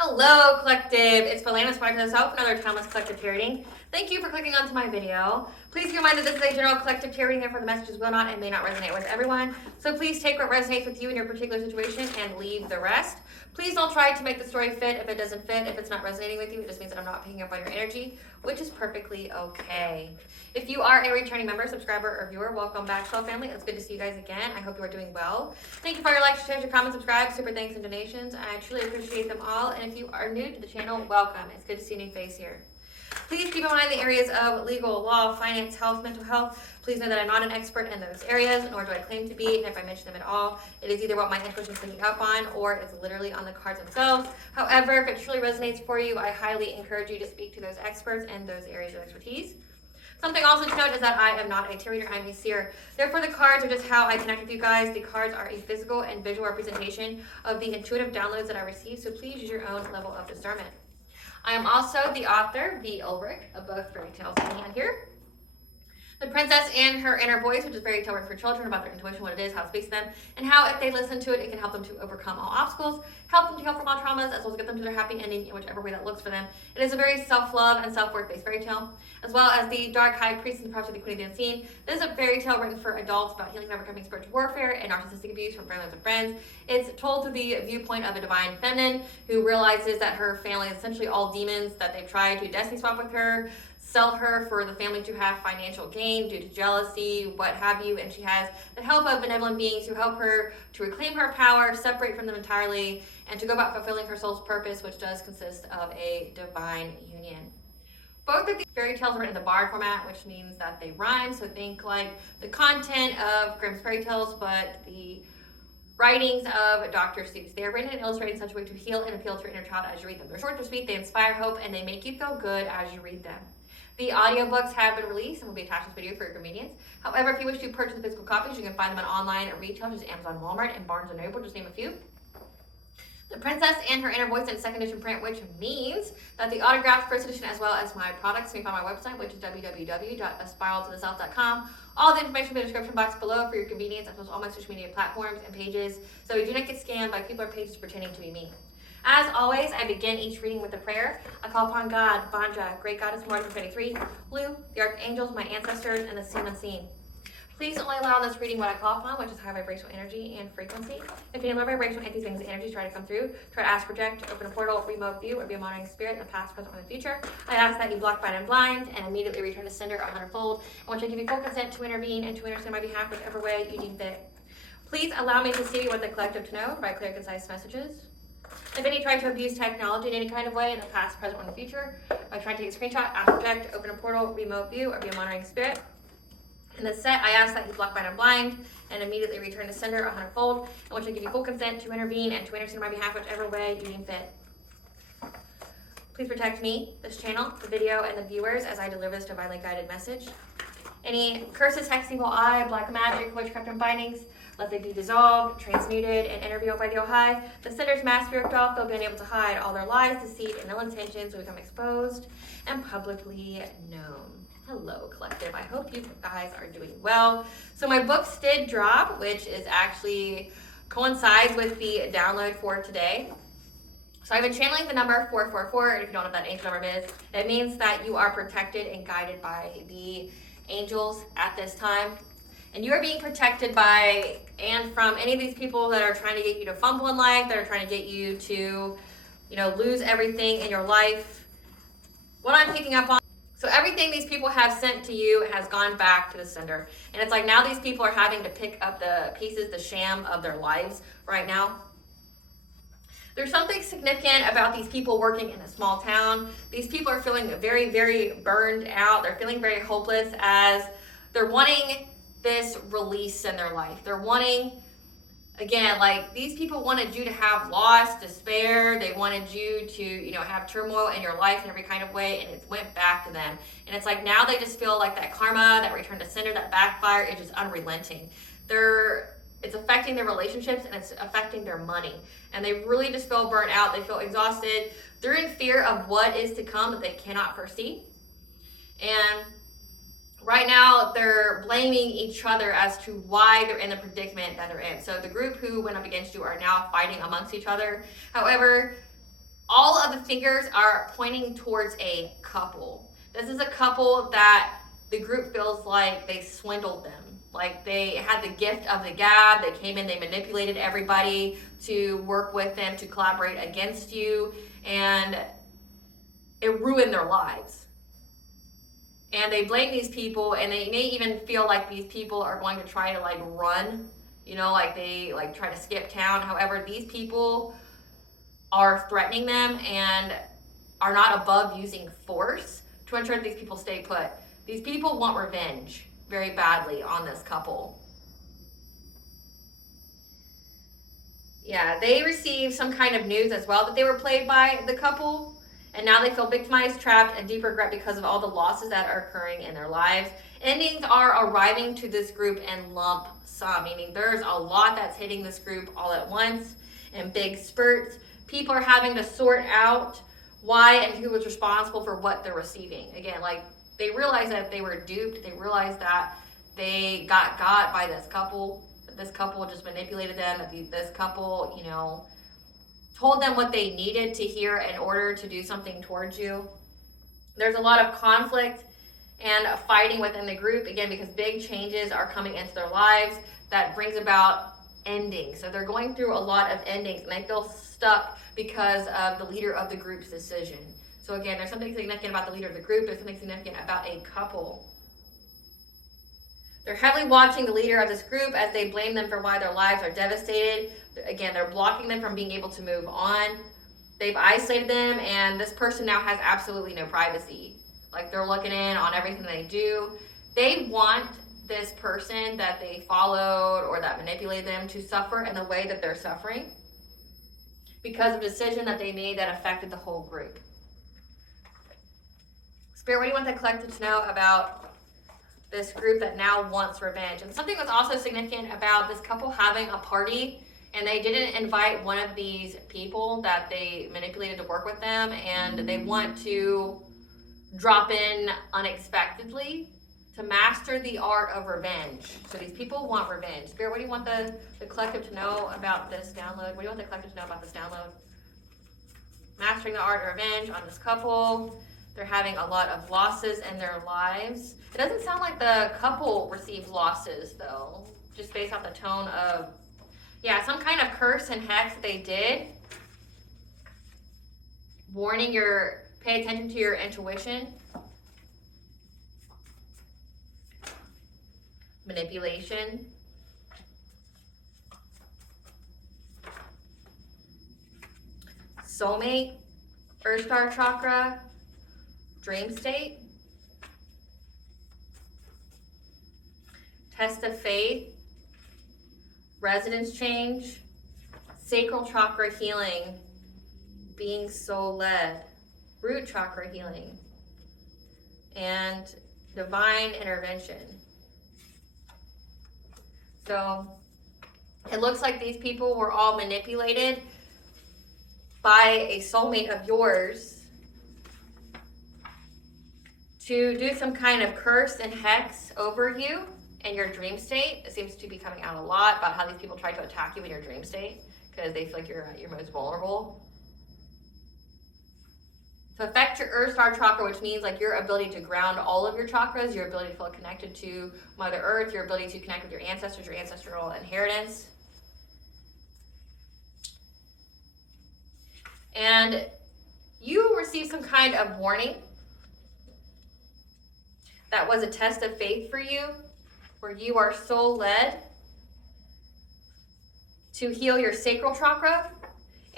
Hello, Collective. It's divinefemininetarotreading, another timeless collective tarot reading. Thank you for clicking onto my video. Please keep in mind that this is a general collective tarot reading, therefore the messages will not and may not resonate with everyone. So please take what resonates with you in your particular situation and leave the rest. Please don't try to make the story fit if it doesn't fit. If it's not resonating with you, it just means that I'm not picking up on your energy, which is perfectly okay. If you are a returning member, subscriber, or viewer, welcome back, Soul Family. It's good to see you guys again. I hope you are doing well. Thank you for your likes, shares, your comments, subscribe, super thanks, and donations. I truly appreciate them all. And if you are new to the channel, welcome. It's good to see a new face here. Please keep in mind the areas of legal, law, finance, health, mental health. Please know that I'm not an expert in those areas, nor do I claim to be. And if I mention them at all, it is either what my intuition is picking up on, or it's literally on the cards themselves. However, if it truly resonates for you, I highly encourage you to speak to those experts and those areas of expertise. Something also to note is that I am not a tarot reader, I'm a seer. Therefore, the cards are just how I connect with you guys. The cards are a physical and visual representation of the intuitive downloads that I receive, so please use your own level of discernment. I am also the author, V. Ulrich, of both fairy tales in hand here. The Princess and Her Inner Voice, which is fairy tale work for children about their intuition, what it is, how it speaks to them, and how if they listen to it, it can help them to overcome all obstacles, help them to heal from all traumas, as well as get them to their happy ending in whichever way that looks for them. It is a very self-love and self-worth based fairy tale, as well as the Dark High Priest and the Prophet of the Queen of the Unseen. This is a fairy tale written for adults about healing and overcoming spiritual warfare and narcissistic abuse from families and friends. It's told through the viewpoint of a divine feminine who realizes that her family is essentially all demons, that they've tried to destiny swap with her, sell her for the family to have financial gain due to jealousy, what have you, and she has the help of benevolent beings who help her to reclaim her power, separate from them entirely, and to go about fulfilling her soul's purpose, which does consist of a divine union. Both of these fairy tales are written in the bard format, which means that they rhyme, so think like the content of Grimm's fairy tales, but the writings of Dr. Seuss. They are written and illustrated in such a way to heal and appeal to your inner child as you read them. They're short, they're sweet, they inspire hope, and they make you feel good as you read them. The audiobooks have been released and will be attached to this video for your convenience. However, if you wish to purchase the physical copies, you can find them online at retail, such as Amazon, Walmart, and Barnes & Noble, just name a few. The Princess and Her Inner Voice in second edition print, which means that the autographed first edition as well as my products can be found on my website, which is www.aspiraltotheself.com. All the information in the description box below for your convenience, as well as all my social media platforms and pages, so you do not get scammed by people or pages pretending to be me. As always, I begin each reading with a prayer. I call upon God, Vanja, Great Goddess, Morgan 23, Blue, the Archangels, my ancestors, and the seen unseen. Please only allow in this reading what I call upon, which is high vibrational energy and frequency. If any low vibrational entities, things, and energies try to come through, try to ask, project, open a portal, remote view, or be a monitoring spirit in the past, present, or the future, I ask that you block, bind, and blind, and immediately return to sender 100-fold. And once I give you full consent to intervene and to intercede on my behalf, whichever way you deem fit. Please allow me to see what the collective to know by clear, concise messages. If any try to abuse technology in any kind of way in the past, present, or in the future, by trying to take a screenshot, ask, project, open a portal, remote view, or be a monitoring spirit. In this set, I ask that you block, bind, and blind, and immediately return to sender 100-fold, in which I give you full consent to intervene and to intercede on my behalf, whichever way you deem fit. Please protect me, this channel, the video, and the viewers as I deliver this divinely guided message. Any curses, hex, evil eye, black magic, witchcraft, and bindings, let they be dissolved, transmuted, and interviewed by the Ojai. The sender's mask ripped off, they'll be unable to hide. All their lies, deceit, and ill intentions will become exposed and publicly known. Hello, Collective. I hope you guys are doing well. So my books did drop, which is actually coincides with the download for today. So I've been channeling the number 444, and if you don't know what that angel number is, it means that you are protected and guided by the angels at this time. And you are being protected by and from any of these people that are trying to get you to fumble in life, that are trying to get you to, lose everything in your life. What I'm picking up on, so everything these people have sent to you has gone back to the sender. And it's like now these people are having to pick up the pieces, the sham of their lives right now. There's something significant about these people working in a small town. These people are feeling very, very burned out. They're feeling very hopeless as they're wanting this release in their life. They're wanting, again, like these people wanted you to have loss, despair. They wanted you to, you know, have turmoil in your life in every kind of way, and it went back to them. And it's like now they just feel like that karma, that return to sender, that backfire is just unrelenting. It's affecting their relationships and it's affecting their money. And they really just feel burnt out. They feel exhausted. They're in fear of what is to come that they cannot foresee. And right now, they're blaming each other as to why they're in the predicament that they're in. So the group who went up against you are now fighting amongst each other. However, all of the fingers are pointing towards a couple. This is a couple that the group feels like they swindled them. Like they had the gift of the gab. They came in, they manipulated everybody to work with them, to collaborate against you, and it ruined their lives. And they blame these people, and they may even feel like these people are going to try to like run, you know, like they like try to skip town. However, these people are threatening them and are not above using force to ensure that these people stay put. These people want revenge very badly on this couple. Yeah, they received some kind of news as well that they were played by the couple. And now they feel victimized, trapped, and deep regret because of all the losses that are occurring in their lives. Endings are arriving to this group in lump sum, meaning there's a lot that's hitting this group all at once in big spurts. People are having to sort out why and who was responsible for what they're receiving. Again, like they realized that they were duped. They realized that they got by this couple. This couple just manipulated them. That this couple, you know, told them what they needed to hear in order to do something towards you. There's a lot of conflict and fighting within the group, again, because big changes are coming into their lives that brings about endings. So they're going through a lot of endings and they feel stuck because of the leader of the group's decision. So again, there's something significant about the leader of the group. There's something significant about a couple. They're heavily watching the leader of this group as they blame them for why their lives are devastated. Again, they're blocking them from being able to move on. They've isolated them, and this person now has absolutely no privacy. Like they're looking in on everything they do. They want this person that they followed or that manipulated them to suffer in the way that they're suffering because of a decision that they made that affected the whole group. Spirit, what do you want the collective to know about this group that now wants revenge? And something that's also significant about this couple having a party, and they didn't invite one of these people that they manipulated to work with them, and they want to drop in unexpectedly to master the art of revenge. So these people want revenge. Spirit, what do you want the collective to know about this download? What do you want the collective to know about this download? Mastering the art of revenge on this couple. They're having a lot of losses in their lives. It doesn't sound like the couple received losses, though, just based off the tone of, yeah, some kind of curse and hex they did. Warning pay attention to your intuition. Manipulation. Soulmate, Earth Star Chakra, Dream State, Test of Faith, Residence Change, Sacral Chakra Healing, Being Soul Led, Root Chakra Healing, and Divine Intervention. So it looks like these people were all manipulated by a soulmate of yours to do some kind of curse and hex over you in your dream state. It seems to be coming out a lot about how these people try to attack you in your dream state because they feel like you're at your most vulnerable. To affect your Earth Star Chakra, which means like your ability to ground all of your chakras, your ability to feel connected to Mother Earth, your ability to connect with your ancestors, your ancestral inheritance. And you receive some kind of warning that was a test of faith for you, where you are soul led to heal your sacral chakra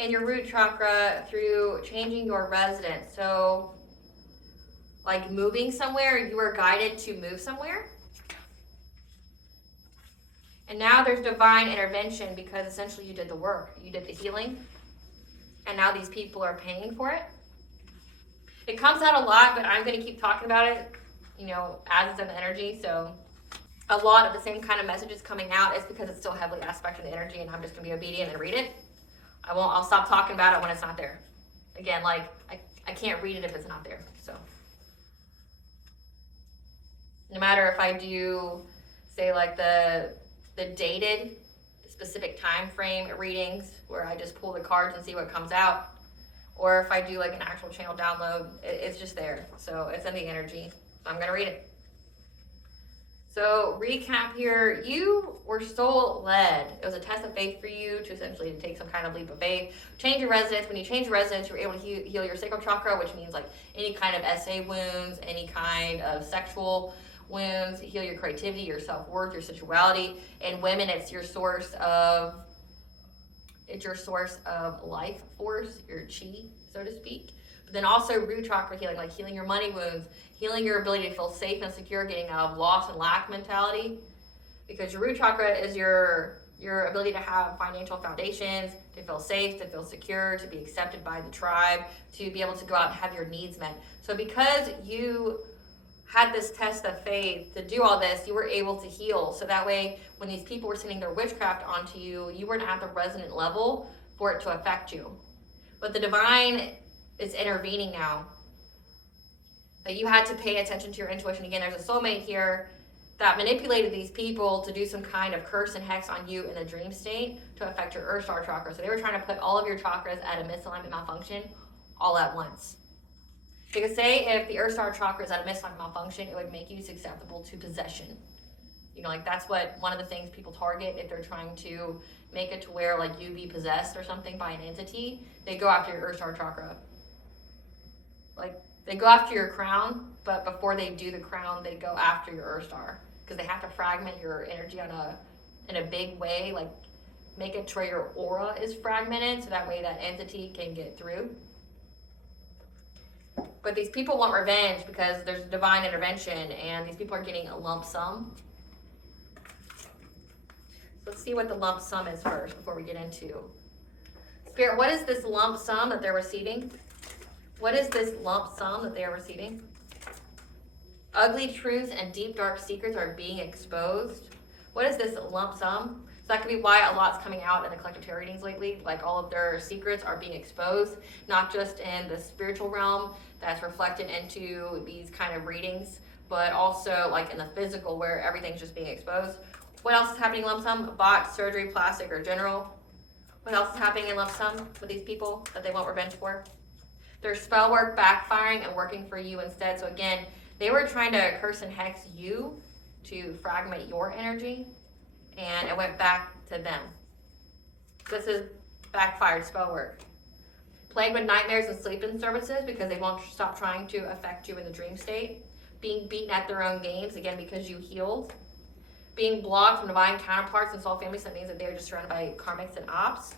and your root chakra through changing your residence. So like moving somewhere, you were guided to move somewhere. And now there's divine intervention because essentially you did the work, you did the healing, and now these people are paying for it. It comes out a lot, but I'm going to keep talking about it, you know, as it's in the energy. So a lot of the same kind of messages coming out is because it's still heavily aspected the energy, and I'm just going to be obedient and read it. I'll stop talking about it when it's not there. Again, like I can't read it if it's not there. So no matter if I do, say, like the dated specific time frame readings where I just pull the cards and see what comes out, or if I do like an actual channel download, it's just there. So it's in the energy. So I'm going to read it. So recap here, you were soul led. It was a test of faith for you to essentially take some kind of leap of faith. Change your residence. When you change your residence, you're able to heal your sacral chakra, which means like any kind of SA wounds, any kind of sexual wounds, heal your creativity, your self-worth, your sensuality. In women, it's your source of life force, your chi, so to speak. But then also root chakra healing, like healing your money wounds, healing your ability to feel safe and secure, getting out of loss and lack mentality. Because your root chakra is your ability to have financial foundations, to feel safe, to feel secure, to be accepted by the tribe, to be able to go out and have your needs met. So because you had this test of faith to do all this, you were able to heal. So that way, when these people were sending their witchcraft onto you, you weren't at the resonant level for it to affect you. But the divine is intervening now. That you had to pay attention to your intuition. Again, there's a soulmate here that manipulated these people to do some kind of curse and hex on you in a dream state to affect your Earth Star chakra. So they were trying to put all of your chakras at a misalignment malfunction all at once. Because say if the Earth Star chakra is at a misalignment malfunction, it would make you susceptible to possession. You know, like that's what one of the things people target if they're trying to make it to where like you be possessed or something by an entity. They go after your Earth Star chakra. Like they go after your crown, but before they do the crown, they go after your Earth Star because they have to fragment your energy in a big way, like make it to where your aura is fragmented, so that way that entity can get through. But these people want revenge because there's divine intervention, and these people are getting a lump sum. So let's see what the lump sum is first before we get into. Spirit, what is this lump sum that they're receiving? What is this lump sum that they are receiving? Ugly truths and deep dark secrets are being exposed. What is this lump sum? So that could be why a lot's coming out in the collective tarot readings lately. Like all of their secrets are being exposed, not just in the spiritual realm that's reflected into these kind of readings, but also like in the physical where everything's just being exposed. What else is happening in lump sum? Bot, surgery, plastic, or general. What else is happening in lump sum with these people that they want revenge for? Their spell work backfiring and working for you instead. So again, they were trying to curse and hex you to fragment your energy, and it went back to them. This is backfired spell work. Plagued with nightmares and sleep-in services because they won't stop trying to affect you in the dream state. Being beaten at their own games, again, because you healed. Being blocked from divine counterparts and soul families, that means that they're just surrounded by karmics and ops.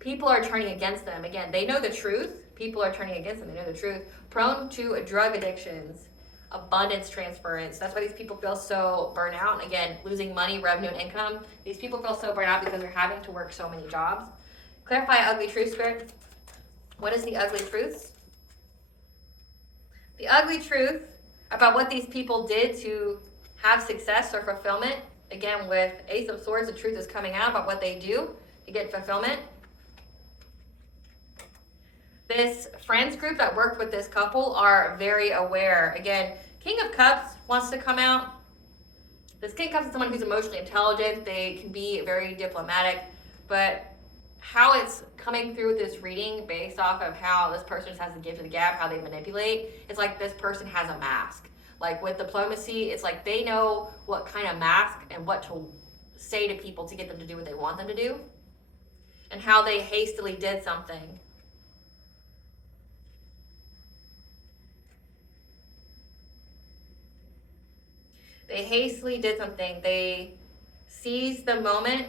People are turning against them. Again, they know the truth. People are turning against them. They know the truth. Prone to drug addictions, abundance transference. That's why these people feel so burnt out. And again, losing money, revenue, and income. These people feel so burnt out because they're having to work so many jobs. Clarify ugly truth, Spirit. What is the ugly truth? The ugly truth about what these people did to have success or fulfillment. Again, with Ace of Swords, the truth is coming out about what they do to get fulfillment. This friends group that worked with this couple are very aware. Again, King of Cups wants to come out. This King of Cups is someone who's emotionally intelligent. They can be very diplomatic, but how it's coming through with this reading based off of how this person just has the gift of the gab, how they manipulate, it's like this person has a mask. Like with diplomacy, it's like they know what kind of mask and what to say to people to get them to do what they want them to do, and how they hastily did something. They hastily did something. They seized the moment,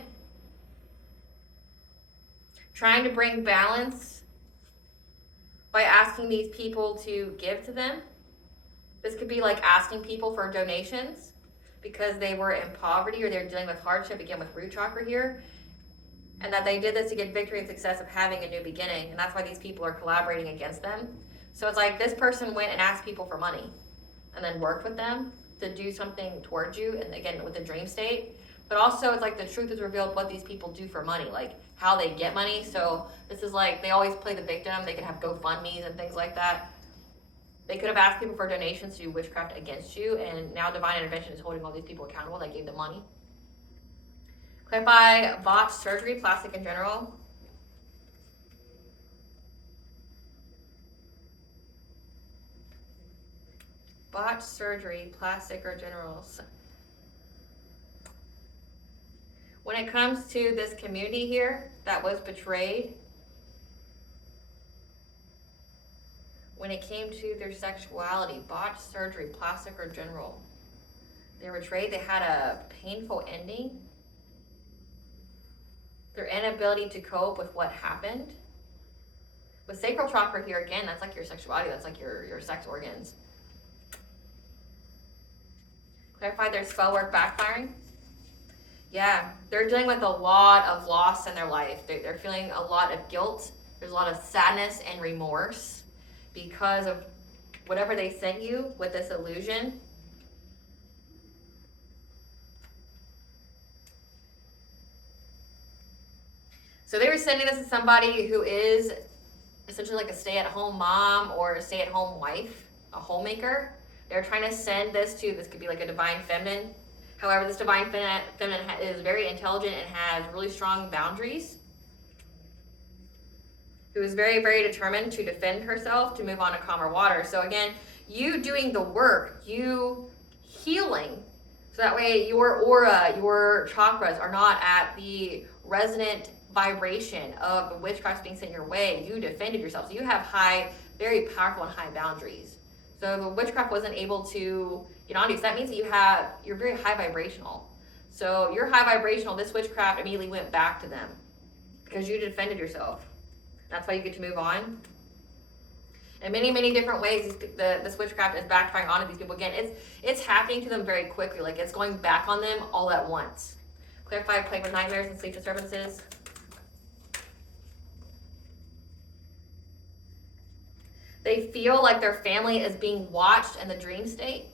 trying to bring balance by asking these people to give to them. This could be like asking people for donations because they were in poverty or they're dealing with hardship, again with root chakra here, and that they did this to get victory and success of having a new beginning, and that's why these people are collaborating against them. So it's like this person went and asked people for money and then worked with them to do something towards you, and again with the dream state. But also it's like the truth is revealed what these people do for money, like how they get money. So this is like they always play the victim. They could have GoFundMes and things like that. They could have asked people for donations to do witchcraft against you, and now divine intervention is holding all these people accountable that gave them money. Clarify botched surgery, plastic in general. Botched surgery, plastic or general. When it comes to this community here that was betrayed, when it came to their sexuality, botched surgery, plastic or general, they were betrayed. They had a painful ending. Their inability to cope with what happened. With sacral chakra here, again, that's like your sexuality, that's like your sex organs. Clarify their spell work backfiring. Yeah, they're dealing with a lot of loss in their life. They're feeling a lot of guilt. There's a lot of sadness and remorse because of whatever they sent you with this illusion. So they were sending this to somebody who is essentially like a stay-at-home mom or a stay-at-home wife, a homemaker. They're trying to send this could be like a divine feminine. However, this divine feminine is very intelligent and has really strong boundaries. Who is very, very determined to defend herself, to move on to calmer water. So again, you doing the work, you healing, so that way your aura, your chakras are not at the resonant vibration of the witchcraft being sent your way. You defended yourself. So you have high, very powerful and high boundaries. So the witchcraft wasn't able to get on you. So that means that you're very high vibrational. So you're high vibrational. This witchcraft immediately went back to them because you defended yourself. That's why you get to move on. In many, many different ways, this witchcraft is backfiring onto these people. Again, it's happening to them very quickly. Like it's going back on them all at once. Clarify, playing with nightmares and sleep disturbances. They feel like their family is being watched in the dream state.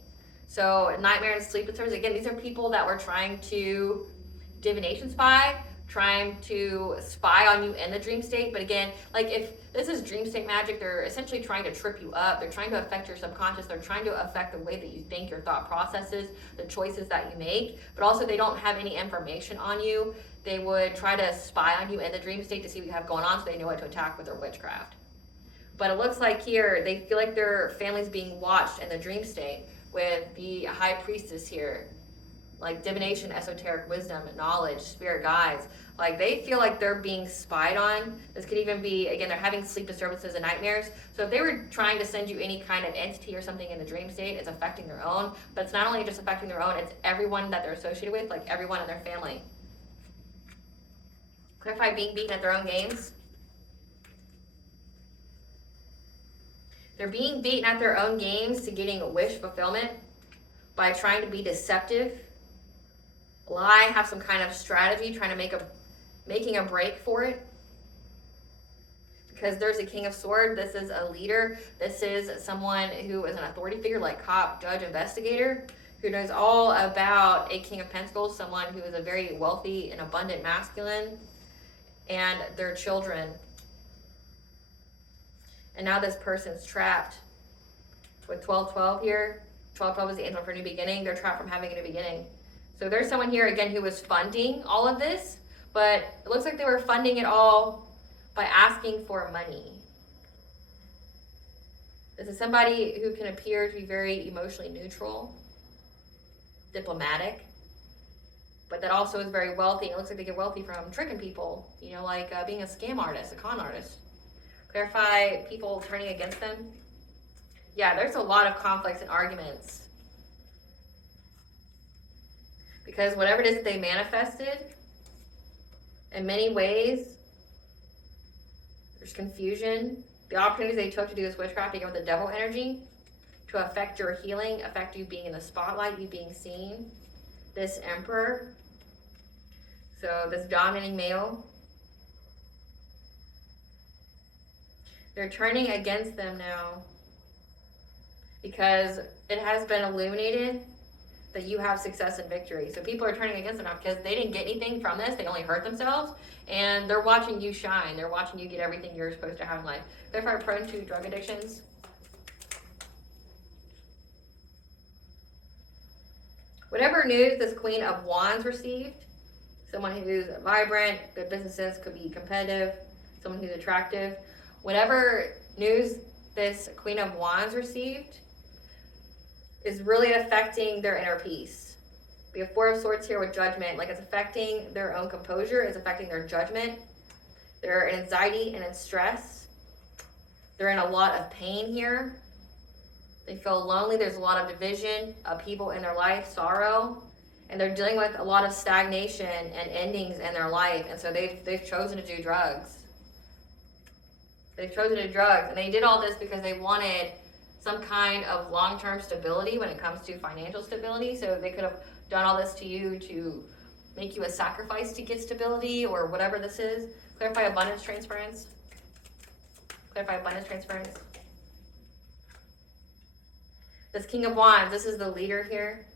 So nightmares and sleep disturbances. Again, these are people that were trying to divination spy, trying to spy on you in the dream state. But again, like if this is dream state magic, they're essentially trying to trip you up. They're trying to affect your subconscious. They're trying to affect the way that you think, your thought processes, the choices that you make. But also they don't have any information on you. They would try to spy on you in the dream state to see what you have going on so they know what to attack with their witchcraft. But it looks like here, they feel like their family's being watched in the dream state with the high priestess here. Like divination, esoteric wisdom, knowledge, spirit guides. Like they feel like they're being spied on. This could even be, again, they're having sleep disturbances and nightmares. So if they were trying to send you any kind of entity or something in the dream state, it's affecting their own. But it's not only just affecting their own, it's everyone that they're associated with, like everyone in their family. Clarify being beaten at their own games. They're being beaten at their own games to getting wish fulfillment by trying to be deceptive, lie, have some kind of strategy, trying to making a break for it. Because there's a King of Swords. This is a leader. This is someone who is an authority figure like cop, judge, investigator, who knows all about a King of Pentacles, someone who is a very wealthy and abundant masculine, and their children. And now this person's trapped with 12-12 here. 12-12 is the angel for a new beginning. They're trapped from having a new beginning. So there's someone here, again, who was funding all of this, but it looks like they were funding it all by asking for money. This is somebody who can appear to be very emotionally neutral, diplomatic, but that also is very wealthy. It looks like they get wealthy from tricking people, like being a scam artist, a con artist. Clarify people turning against them. Yeah, there's a lot of conflicts and arguments. Because whatever it is that they manifested, in many ways, There's confusion. The opportunities they took to do this witchcraft, again, with the devil energy, to affect your healing, affect you being in the spotlight, you being seen. This emperor, so this dominating male, they're turning against them now because it has been illuminated that you have success and victory. So people are turning against them now because they didn't get anything from this. They only hurt themselves, and they're watching you shine. They're watching you get everything you're supposed to have in life. Therefore, prone to drug addictions. Whatever news this Queen of Wands received, someone who's vibrant, good business sense, could be competitive, someone who's attractive. Whatever news this Queen of Wands received is really affecting their inner peace. We have Four of Swords here with Judgment. Like, it's affecting their own composure. It's affecting their judgment. They're in anxiety and in stress. They're in a lot of pain here. They feel lonely. There's a lot of division, upheaval in their life, sorrow, and they're dealing with a lot of stagnation and endings in their life. And so they've chosen to do drugs. They've chosen to do drugs, and they did all this because they wanted some kind of long-term stability when it comes to financial stability. So they could have done all this to you to make you a sacrifice to get stability or whatever this is. Clarify abundance transference. Clarify abundance transference. This King of Wands, this is the leader here.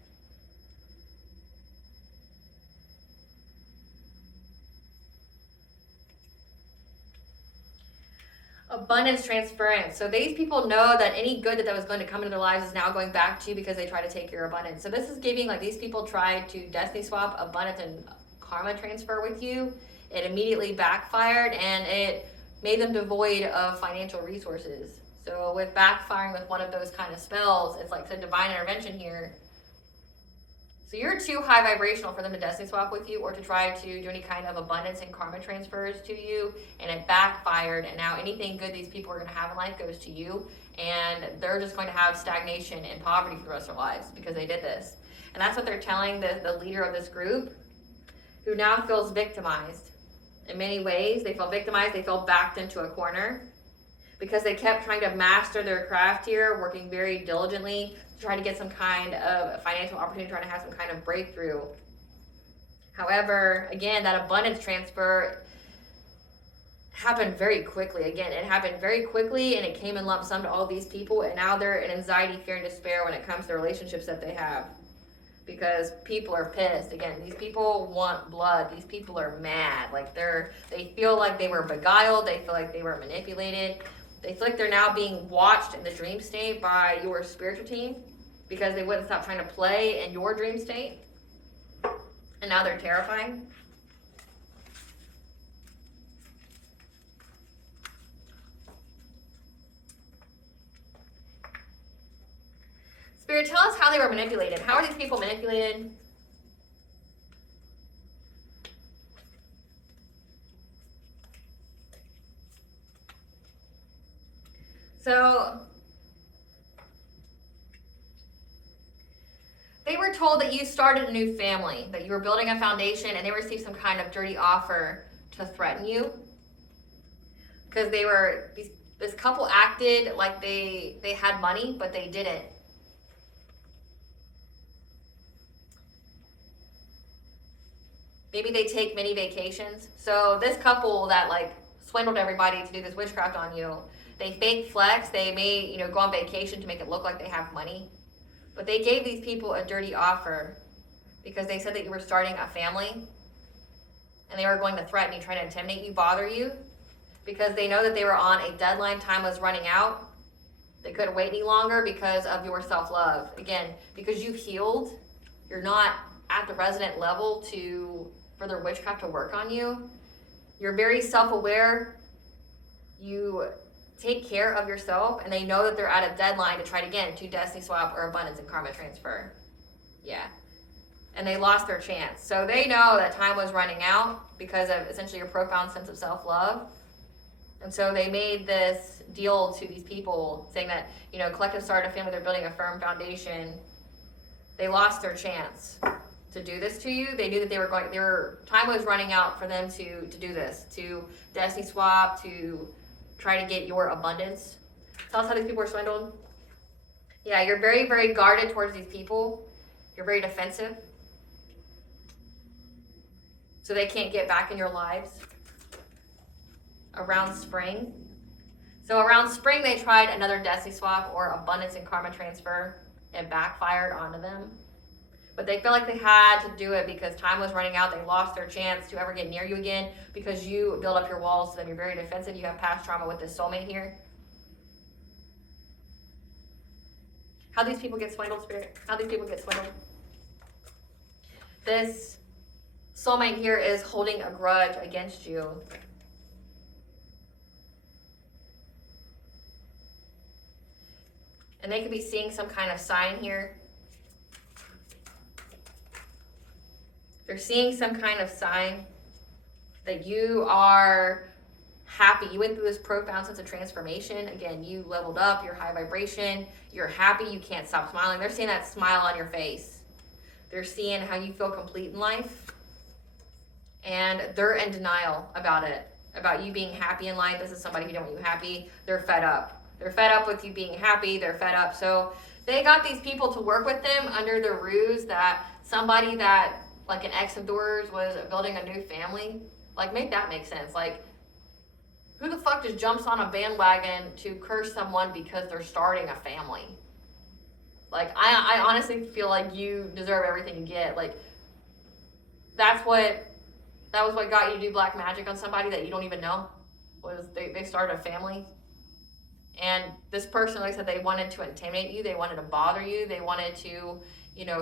Abundance transference. So these people know that any good that was going to come into their lives is now going back to you because they try to take your abundance. So this is giving, like, these people tried to destiny swap abundance and karma transfer with you. It immediately backfired, and it made them devoid of financial resources. So with backfiring with one of those kind of spells, it's like some divine intervention here. So you're too high vibrational for them to destiny swap with you or to try to do any kind of abundance and karma transfers to you, and it backfired, and now anything good these people are going to have in life goes to you, and they're just going to have stagnation and poverty for the rest of their lives because they did this. And that's what they're telling the leader of this group, who now feels victimized. In many ways, they feel victimized, they feel backed into a corner because they kept trying to master their craft here, working very diligently to try to get some kind of financial opportunity, trying to have some kind of breakthrough. However, again, that abundance transfer happened very quickly. Again, it happened very quickly, and it came in lump sum to all these people, and now they're in anxiety, fear, and despair when it comes to the relationships that they have. Because people are pissed. Again, these people want blood. These people are mad. Like, they feel like they were beguiled. They feel like they were manipulated. They feel like they're now being watched in the dream state by your spiritual team because they wouldn't stop trying to play in your dream state. And now they're terrifying. Spirit, tell us how they were manipulated. How are these people manipulated? So they were told that you started a new family, that you were building a foundation, and they received some kind of dirty offer to threaten you. Because this couple acted like they had money, but they didn't. Maybe they take mini vacations. So this couple that like swindled everybody to do this witchcraft on you, they fake flex. They may, go on vacation to make it look like they have money. But they gave these people a dirty offer because they said that you were starting a family and they were going to threaten you, try to intimidate you, bother you, because they know that they were on a deadline. Time was running out. They couldn't wait any longer because of your self-love. Again, because you've healed, you're not at the resident level for their witchcraft to work on you. You're very self-aware. You take care of yourself, and they know that they're at a deadline to try to destiny swap or abundance and karma transfer. Yeah. And they lost their chance. So they know that time was running out because of essentially your profound sense of self-love. And so they made this deal to these people saying that, collective started a family, they're building a firm foundation. They lost their chance to do this to you. They knew that time was running out for them to do this, to destiny swap, to try to get your abundance. Tell us how these people are swindled. Yeah, you're very, very guarded towards these people. You're very defensive. So they can't get back in your lives. Around spring. So around spring, they tried another destiny swap or abundance and karma transfer. It backfired onto them. But they felt like they had to do it because time was running out. They lost their chance to ever get near you again because you build up your walls to them. You're very defensive. You have past trauma with this soulmate here. How these people get swindled, Spirit? How these people get swindled? This soulmate here is holding a grudge against you. And they could be seeing some kind of sign here. They're seeing some kind of sign that you are happy. You went through this profound sense of transformation. Again, you leveled up, you're high vibration, you're happy, you can't stop smiling. They're seeing that smile on your face. They're seeing how you feel complete in life. And they're in denial about it, about you being happy in life. This is somebody who don't want you happy. They're fed up. They're fed up with you being happy. They're fed up. So they got these people to work with them under the ruse that somebody that, like an ex of yours, was building a new family. Like, make that make sense. Like, who the fuck just jumps on a bandwagon to curse someone because they're starting a family? Like, I honestly feel like you deserve everything you get. Like, that was what got you to do black magic on somebody that you don't even know. Was they started a family. And this person, like I said, they wanted to intimidate you. They wanted to bother you. They wanted to,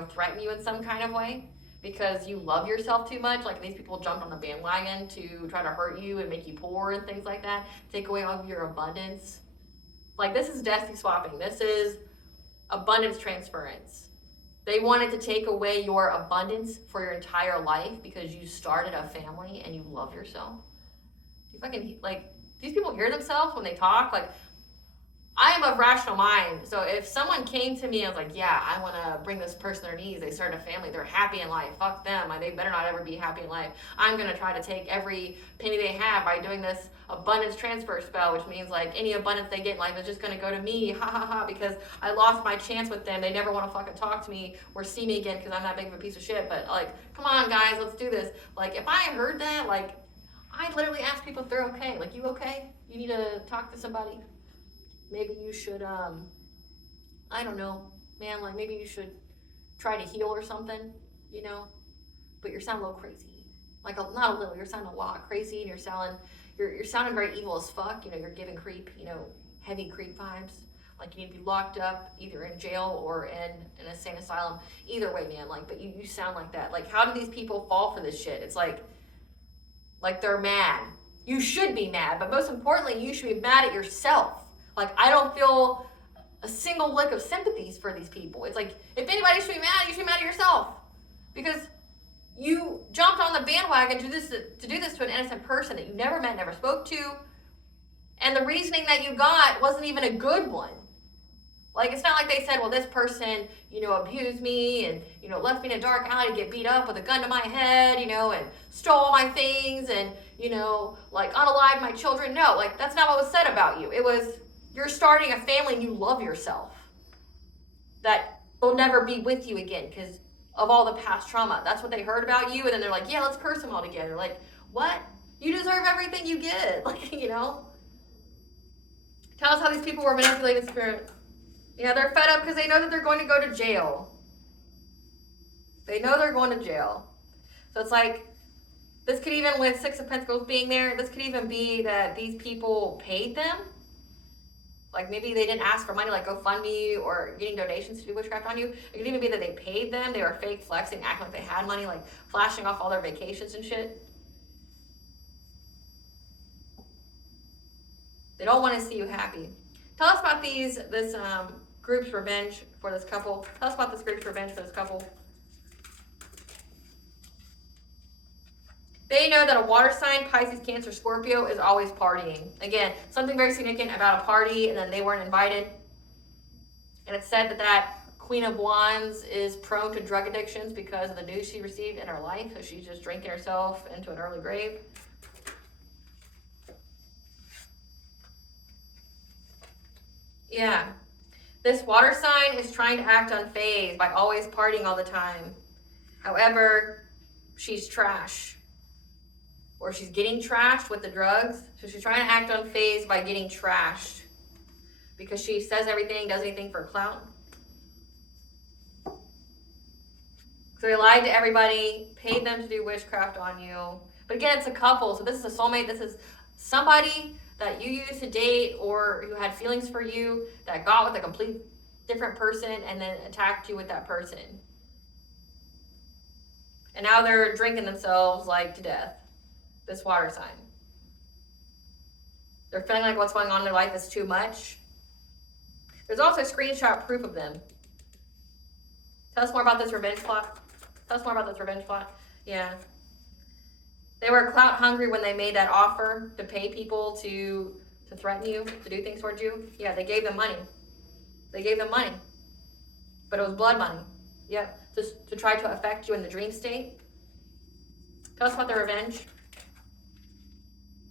threaten you in some kind of way because you love yourself too much. Like, these people jumped on the bandwagon to try to hurt you and make you poor and things like that. Take away all of your abundance. Like, this is destiny swapping. This is abundance transference. They wanted to take away your abundance for your entire life because you started a family and you love yourself. You fucking, like, these people hear themselves when they talk. Like, I am of rational mind. So if someone came to me and was like, yeah, I want to bring this person to their knees. They started a family. They're happy in life. Fuck them. They better not ever be happy in life. I'm going to try to take every penny they have by doing this abundance transfer spell, which means like any abundance they get in life is just going to go to me. Ha ha ha. Because I lost my chance with them. They never want to fucking talk to me or see me again because I'm that big of a piece of shit. But like, come on guys, let's do this. Like, if I heard that, like, I literally ask people if they're okay. Like, you okay? You need to talk to somebody. Maybe you should, I don't know, man, like maybe you should try to heal or something, but you're sounding a little crazy. Like, not a little, you're sounding a lot crazy, and you're sounding very evil as fuck. You're giving creep, heavy creep vibes. Like, you need to be locked up either in jail or in an insane asylum. Either way, man, like, but you sound like that. Like, how do these people fall for this shit? It's like they're mad. You should be mad, but most importantly, you should be mad at yourself. Like, I don't feel a single lick of sympathies for these people. It's like, if anybody should be mad, you should be mad at yourself. Because you jumped on the bandwagon to do this to an innocent person that you never met, never spoke to. And the reasoning that you got wasn't even a good one. Like, it's not like they said, well, this person, abused me and, left me in a dark alley to get beat up with a gun to my head, and stole my things and, like, unalived my children. No, like, that's not what was said about you. It was, you're starting a family and you love yourself. That will never be with you again because of all the past trauma. That's what they heard about you. And then they're like, yeah, let's curse them all together. Like, what? You deserve everything you get. Like, Tell us how these people were manipulating spirit. Yeah, they're fed up because they know that they're going to go to jail. They know they're going to jail. So it's like, this could even, with Six of Pentacles being there, this could even be that these people paid them. Like, maybe they didn't ask for money, like GoFundMe or getting donations to do witchcraft on you. It could even be that they paid them. They were fake flexing, acting like they had money, like flashing off all their vacations and shit. They don't want to see you happy. Tell us about this group's revenge for this couple. Tell us about this group's revenge for this couple. They know that a water sign, Pisces, Cancer, Scorpio, is always partying. Again, something very significant about a party, and then they weren't invited. And it's said that Queen of Wands is prone to drug addictions because of the news she received in her life. So she's just drinking herself into an early grave. Yeah. This water sign is trying to act unfazed by always partying all the time. However, she's trash. Or she's getting trashed with the drugs. So she's trying to act unfazed by getting trashed. Because she says everything, does anything for clout. So they lied to everybody, paid them to do witchcraft on you. But again, it's a couple. So this is a soulmate. This is somebody that you used to date or who had feelings for you that got with a complete different person and then attacked you with that person. And now they're drinking themselves like to death. This water sign. They're feeling like what's going on in their life is too much. There's also screenshot proof of them. Tell us more about this revenge plot. Tell us more about this revenge plot. Yeah. They were clout hungry when they made that offer to pay people to threaten you, to do things towards you. Yeah, they gave them money. They gave them money. But it was blood money. Yep. Just to try to affect you in the dream state. Tell us about their revenge.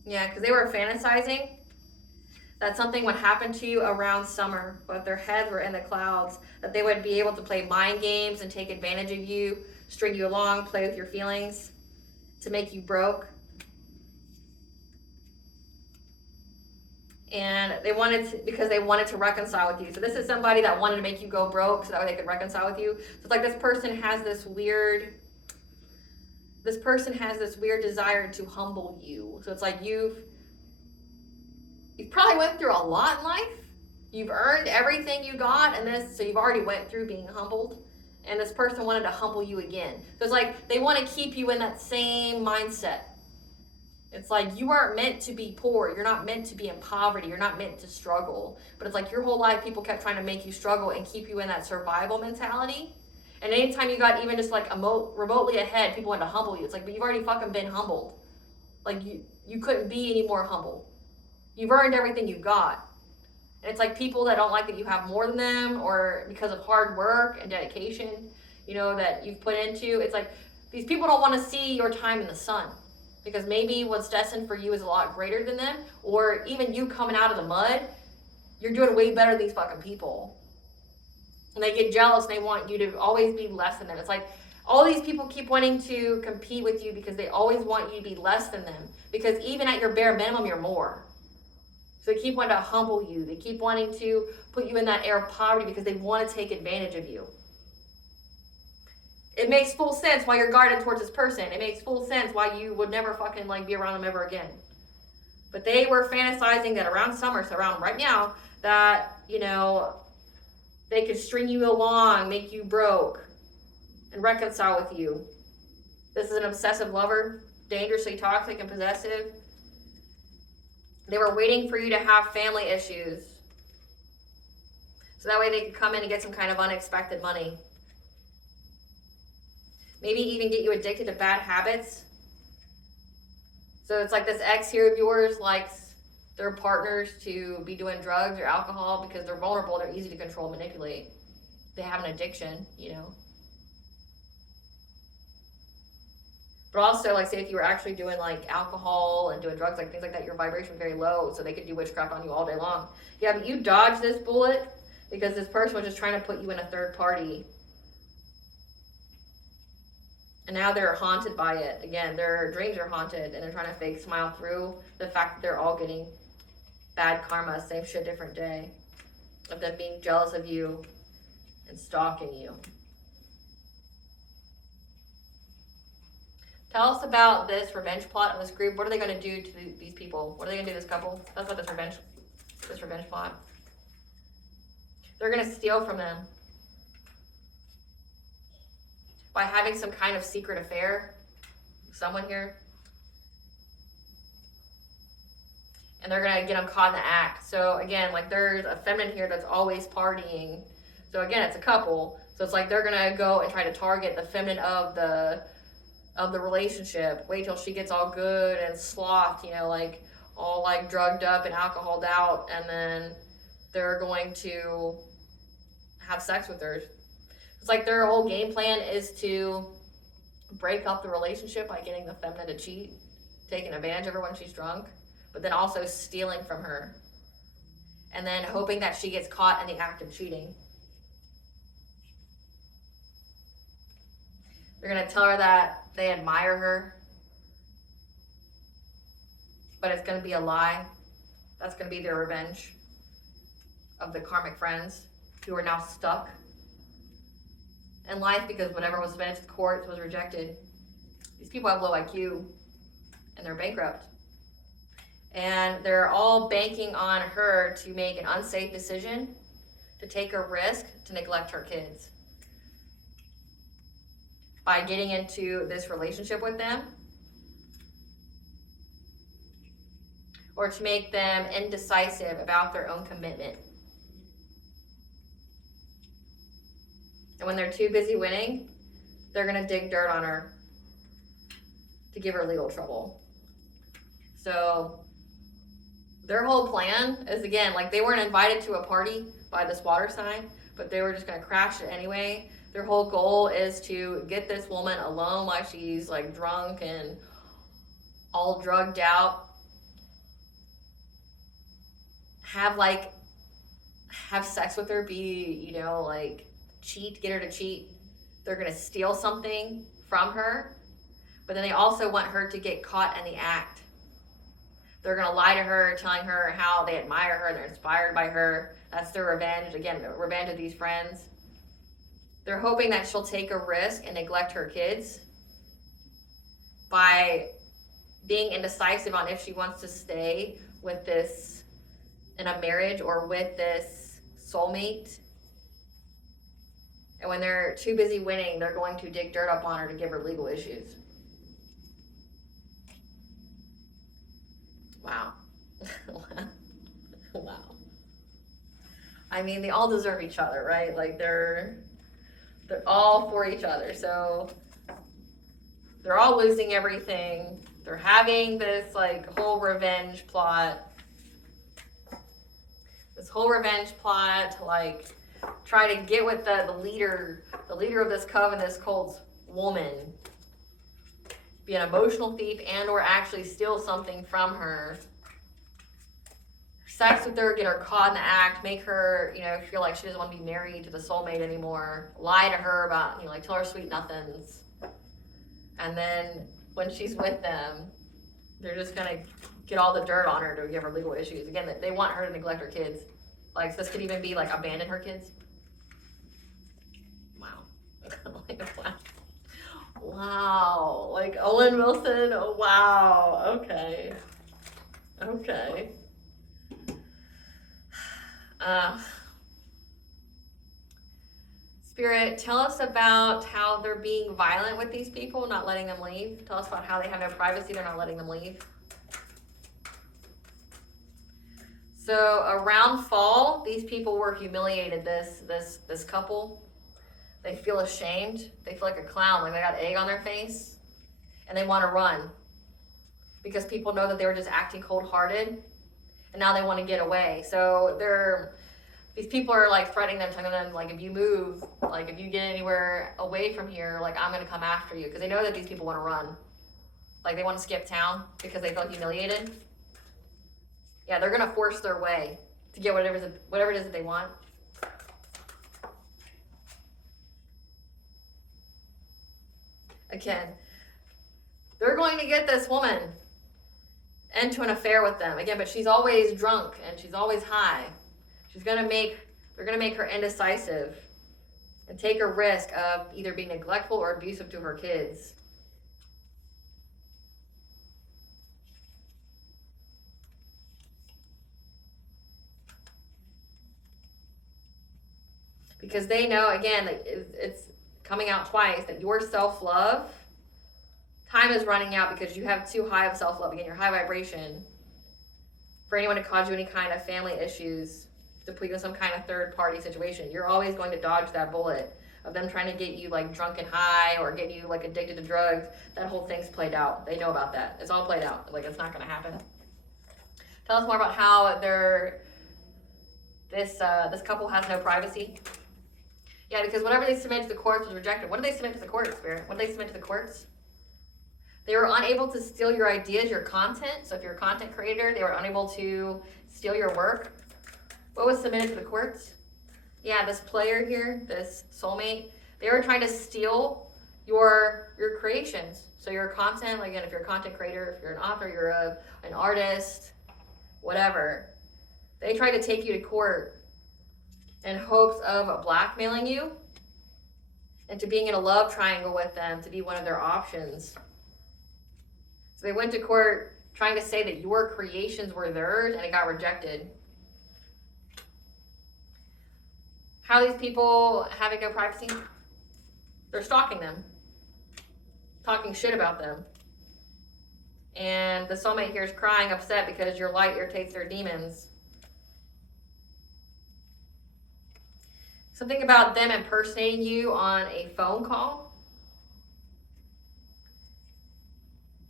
Yeah, because they were fantasizing that something would happen to you around summer, but their heads were in the clouds, that they would be able to play mind games and take advantage of you, string you along, play with your feelings, to make you broke. And they wanted to, because they wanted to reconcile with you. So this is somebody that wanted to make you go broke so that way they could reconcile with you. So it's like this person has this weird desire to humble you. So it's like you've probably went through a lot in life. You've earned everything you got, and so you've already went through being humbled. And this person wanted to humble you again. So it's like they want to keep you in that same mindset. It's like you aren't meant to be poor. You're not meant to be in poverty. You're not meant to struggle. But it's like your whole life people kept trying to make you struggle and keep you in that survival mentality. And anytime you got even just like remotely ahead, people wanted to humble you. It's like, but you've already fucking been humbled. Like you couldn't be any more humble. You've earned everything you got. And it's like people that don't like that you have more than them, or because of hard work and dedication, that you've put into. It's like these people don't want to see your time in the sun, because maybe what's destined for you is a lot greater than them, or even you coming out of the mud, you're doing way better than these fucking people. And they get jealous and they want you to always be less than them. It's like all these people keep wanting to compete with you because they always want you to be less than them, because even at your bare minimum, you're more. So they keep wanting to humble you. They keep wanting to put you in that air of poverty because they want to take advantage of you. It makes full sense why you're guarded towards this person. It makes full sense why you would never fucking be around them ever again. But they were fantasizing that around summer, so around right now, that, they could string you along, make you broke, and reconcile with you. This is an obsessive lover, dangerously toxic and possessive. They were waiting for you to have family issues, so that way they could come in and get some kind of unexpected money. Maybe even get you addicted to bad habits. So it's like this ex here of yours likes their partners to be doing drugs or alcohol because they're vulnerable, they're easy to control, manipulate. They have an addiction, But also, like, say if you were actually doing alcohol and doing drugs, things like that, your vibration was very low, so they could do witchcraft on you all day long. Yeah, but you dodged this bullet because this person was just trying to put you in a third party. And now they're haunted by it. Again, their dreams are haunted, and they're trying to fake smile through the fact that they're all getting bad karma, same shit, different day, of them being jealous of you and stalking you. Tell us about this revenge plot in this group. What are they going to do to these people? What are they going to do to this couple? Tell us about this revenge plot. They're going to steal from them by having some kind of secret affair with someone here. And they're going to get them caught in the act. So again, there's a feminine here that's always partying. So again, it's a couple. So it's like they're going to go and try to target the feminine of the relationship. Wait till she gets all good and slothed, all drugged up and alcoholed out, and then they're going to have sex with her. It's like their whole game plan is to break up the relationship by getting the feminine to cheat, taking advantage of her when she's drunk, but then also stealing from her. and then hoping that she gets caught in the act of cheating. They're going to tell her that they admire her, but it's going to be a lie. That's going to be their revenge of the karmic friends who are now stuck in life because whatever was submitted to the courts was rejected. These people have low IQ and they're bankrupt. And they're all banking on her to make an unsafe decision, to take a risk, to neglect her kids. By getting into this relationship with them, or to make them indecisive about their own commitment. And when they're too busy winning, they're gonna dig dirt on her to give her legal trouble. So their whole plan is, again, like they weren't invited to a party by this water sign, but they were just gonna crash it anyway. Their whole goal is to get this woman alone while she's like drunk and all drugged out. Have sex with her, cheat, get her to cheat. They're gonna steal something from her, but then they also want her to get caught in the act. They're gonna lie to her, telling her how they admire her, they're inspired by her. That's their revenge. Again, the revenge of these friends. They're hoping that she'll take a risk and neglect her kids by being indecisive on if she wants to stay with this in a marriage or with this soulmate. And when they're too busy winning, they're going to dig dirt up on her to give her legal issues. Wow. Wow. I mean, they all deserve each other, right? Like they're all for each other. So they're all losing everything. They're having this whole revenge plot. This whole revenge plot to try to get with the leader of this coven, this cult's woman. Be an emotional thief and or actually steal something from her. Sex with her, get her caught in the act, make her, feel like she doesn't want to be married to the soulmate anymore. Lie to her about, tell her sweet nothings. And then when she's with them, they're just gonna get all the dirt on her to give her legal issues. Again, they want her to neglect her kids. So this could even be abandon her kids. Wow. Wow. Owen Wilson. Oh, wow. Okay. Spirit, tell us about how they're being violent with these people, not letting them leave. Tell us about how they have no privacy, they're not letting them leave. So around fall, these people were humiliated, this couple. They feel ashamed. They feel like a clown, like they got egg on their face. And they want to run. Because people know that they were just acting cold-hearted. And now they want to get away. So these people are threatening them, telling them, if you move, if you get anywhere away from here, I'm going to come after you. Because they know that these people want to run. They want to skip town because they feel humiliated. Yeah, they're going to force their way to get whatever it is that they want. Again, they're going to get this woman into an affair with them. Again, but she's always drunk and she's always high. They're going to make her indecisive and take a risk of either being neglectful or abusive to her kids. Because they know, again, that it's coming out twice, that your self-love, time is running out because you have too high of self-love. Again, you're high vibration. For anyone to cause you any kind of family issues, to put you in some kind of third-party situation, you're always going to dodge that bullet of them trying to get you drunk and high or get you addicted to drugs. That whole thing's played out. They know about that. It's all played out. It's not going to happen. Tell us more about how this couple has no privacy. Yeah, because whatever they submitted to the courts was rejected. What did they submit to the courts, Spirit? What did they submit to the courts? They were unable to steal your ideas, your content. So if you're a content creator, they were unable to steal your work. What was submitted to the courts? Yeah, this player here, this soulmate, they were trying to steal your creations. So your content, like again, if you're a content creator, if you're an author, you're an artist, whatever. They tried to take you to court in hopes of blackmailing you into being in a love triangle with them to be one of their options. So they went to court trying to say that your creations were theirs, and it got rejected. How are these people having no privacy? They're stalking them, talking shit about them. And the soulmate here is crying, upset because your light irritates their demons. Something about them impersonating you on a phone call.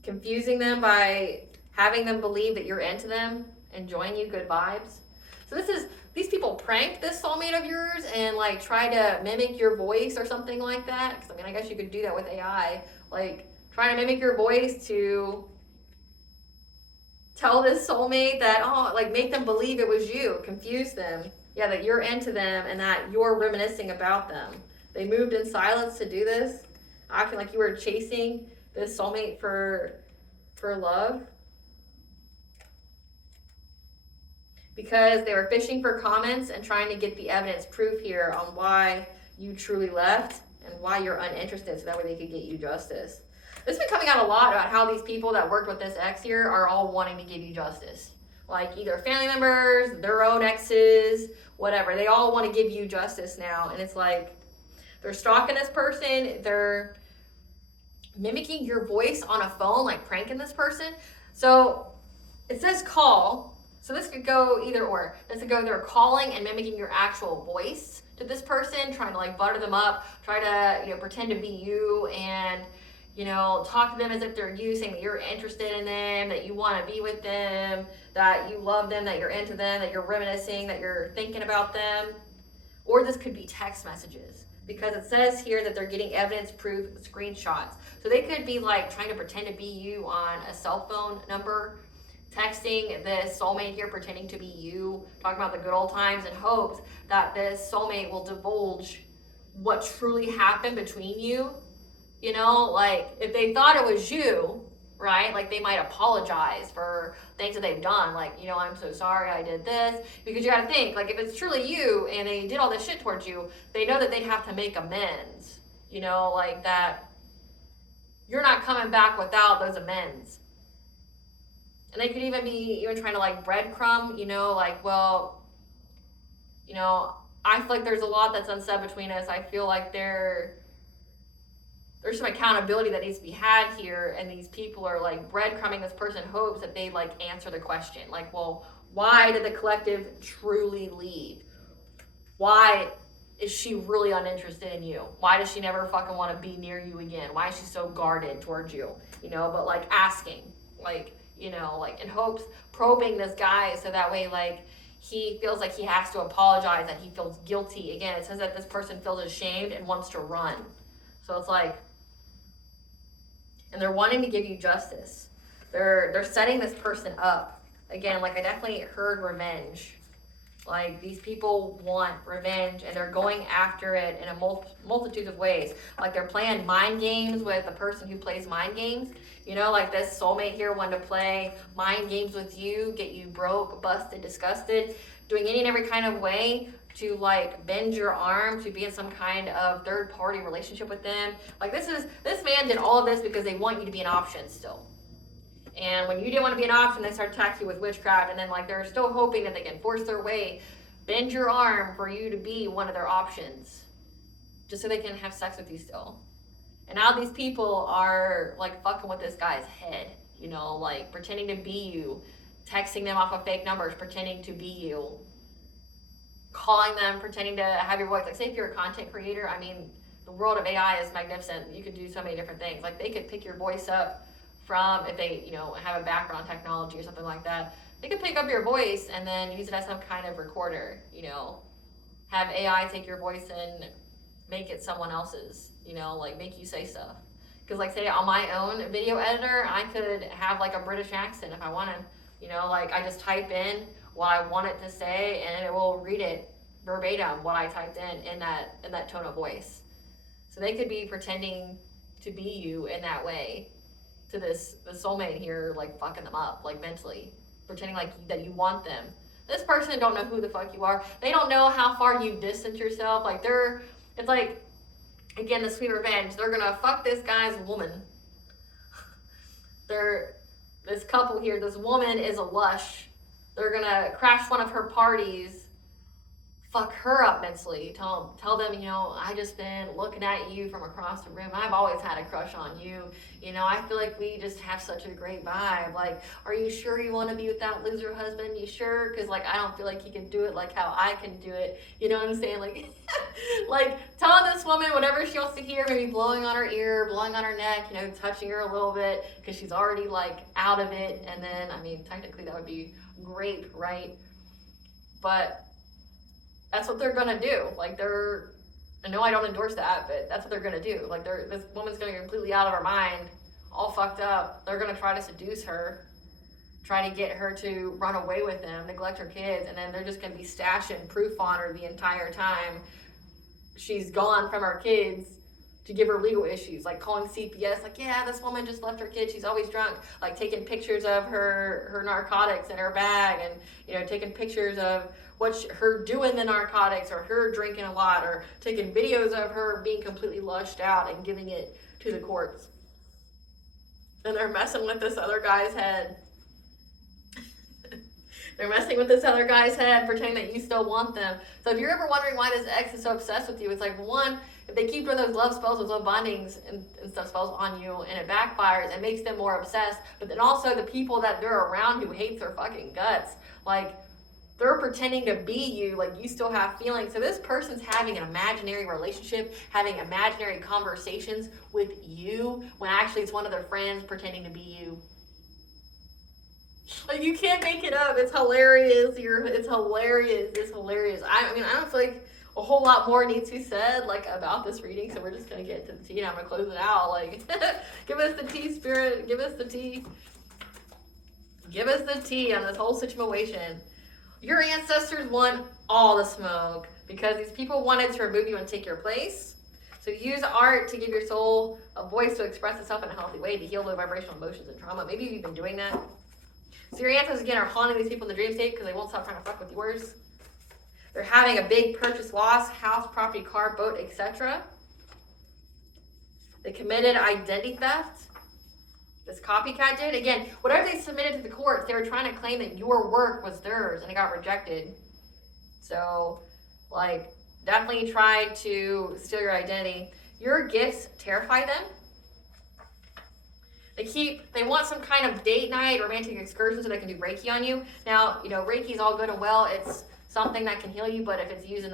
Confusing them by having them believe that you're into them, enjoying you, good vibes. So these people prank this soulmate of yours and like try to mimic your voice or something like that. Because I mean, I guess you could do that with AI. Like trying to mimic your voice to tell this soulmate that, oh, like make them believe it was you, confuse them. Yeah, that you're into them and that you're reminiscing about them. They moved in silence to do this, acting like you were chasing this soulmate for love. Because they were fishing for comments and trying to get the evidence proof here on why you truly left and why you're uninterested, so that way they could get you justice. This has been coming out a lot about how these people that worked with this ex here are all wanting to give you justice. Like either family members, their own exes, whatever. They all want to give you justice now. And it's like they're stalking this person. They're mimicking your voice on a phone, like pranking this person. So it says call. So this could go either or. This could go they're calling and mimicking your actual voice to this person, trying to like butter them up, try to, pretend to be you and, talk to them as if they're you, saying that you're interested in them, that you want to be with them, that you love them, that you're into them, that you're reminiscing, that you're thinking about them. Or this could be text messages, because it says here that they're getting evidence, proof, screenshots. So they could be like trying to pretend to be you on a cell phone number, texting this soulmate here, pretending to be you, talking about the good old times in hopes that this soulmate will divulge what truly happened between you. Like if they thought it was you, right? Like they might apologize for things that they've done. Like, I'm so sorry I did this. Because you got to think, like if it's truly you and they did all this shit towards you, they know that they'd have to make amends. Like that you're not coming back without those amends. And they could even be trying to like breadcrumb, like, well, I feel like there's a lot that's unsaid between us. I feel like there's some accountability that needs to be had here, and these people are like breadcrumbing this person in hopes that they like answer the question. Like, well, why did the collective truly leave? Why is she really uninterested in you? Why does she never fucking want to be near you again? Why is she so guarded towards you? But like asking, like, like in hopes, probing this guy so that way like he feels like he has to apologize, that he feels guilty. Again, it says that this person feels ashamed and wants to run. So it's like, and they're wanting to give you justice. They're setting this person up. Again, like I definitely heard revenge. Like these people want revenge and they're going after it in a multitude of ways. Like they're playing mind games with the person who plays mind games. Like this soulmate here wanted to play mind games with you, get you broke, busted, disgusted, doing any and every kind of way to like bend your arm to be in some kind of third party relationship with them. Like this man did all of this because they want you to be an option still. And when you didn't want to be an option, they start attacking you with witchcraft, and then like they're still hoping that they can force their way, bend your arm for you to be one of their options, just so they can have sex with you still. And now these people are like fucking with this guy's head, like pretending to be you, texting them off of fake numbers, pretending to be you, calling them, pretending to have your voice. Like say if you're a content creator, I mean, the world of AI is magnificent. You could do so many different things. Like they could pick your voice up from, if they, have a background technology or something like that, they could pick up your voice and then use it as some kind of recorder, have AI take your voice and make it someone else's, like make you say stuff. Because like say on my own video editor, I could have like a British accent if I wanted, like I just type in what I want it to say, and it will read it verbatim, what I typed in that tone of voice. So they could be pretending to be you in that way to the soulmate here, like fucking them up, like mentally, pretending like that you want them. This person don't know who the fuck you are. They don't know how far you distance yourself. Like it's like, again, the sweet revenge. They're gonna fuck this guy's woman. This couple here, this woman is a lush. They're gonna crash one of her parties, fuck her up mentally. Tell them, I just been looking at you from across the room. I've always had a crush on you. I feel like we just have such a great vibe. Like, are you sure you want to be with that loser husband? You sure? Because, like, I don't feel like he can do it like how I can do it. You know what I'm saying? Like, like telling this woman whatever she wants to hear, maybe blowing on her ear, blowing on her neck, touching her a little bit because she's already, like, out of it. And then, I mean, technically that would be great, right? But that's what they're gonna do. Like, I know I don't endorse that, but that's what they're gonna do. Like, this woman's gonna get completely out of her mind, all fucked up. They're gonna try to seduce her, try to get her to run away with them, neglect her kids, and then they're just gonna be stashing proof on her the entire time she's gone from her kids to give her legal issues, like calling CPS, like, yeah, this woman just left her kid, she's always drunk, like taking pictures of her narcotics in her bag, and taking pictures of her doing the narcotics, or her drinking a lot, or taking videos of her being completely lushed out and giving it to the courts. And they're messing with this other guy's head. They're messing with this other guy's head, pretending that you still want them. So if you're ever wondering why this ex is so obsessed with you, it's like, one, if they keep doing those love spells, those love bindings and stuff spells on you, and it backfires, it makes them more obsessed. But then also the people that they're around who hates their fucking guts, like, they're pretending to be you, like you still have feelings. So this person's having an imaginary relationship, having imaginary conversations with you, when actually it's one of their friends pretending to be you. Like, you can't make it up. It's hilarious. It's hilarious. I mean, I don't feel like a whole lot more needs to be said, like, about this reading, so we're just gonna get to the tea, and I'm gonna close it out. Like, give us the tea, spirit. Give us the tea. Give us the tea on this whole situation. Your ancestors want all the smoke because these people wanted to remove you and take your place. So use art to give your soul a voice to express itself in a healthy way, to heal low vibrational emotions and trauma. Maybe you've been doing that. So your ancestors, again, are haunting these people in the dream state because they won't stop trying to fuck with yours. They're having a big purchase loss, house, property, car, boat, etc. They committed identity theft. This copycat did. Again, whatever they submitted to the courts, they were trying to claim that your work was theirs, and it got rejected. So, like, definitely try to steal your identity. Your gifts terrify them. They want some kind of date night, romantic excursion so they can do Reiki on you. Now, Reiki is all good and well. It's something that can heal you, but if it's used in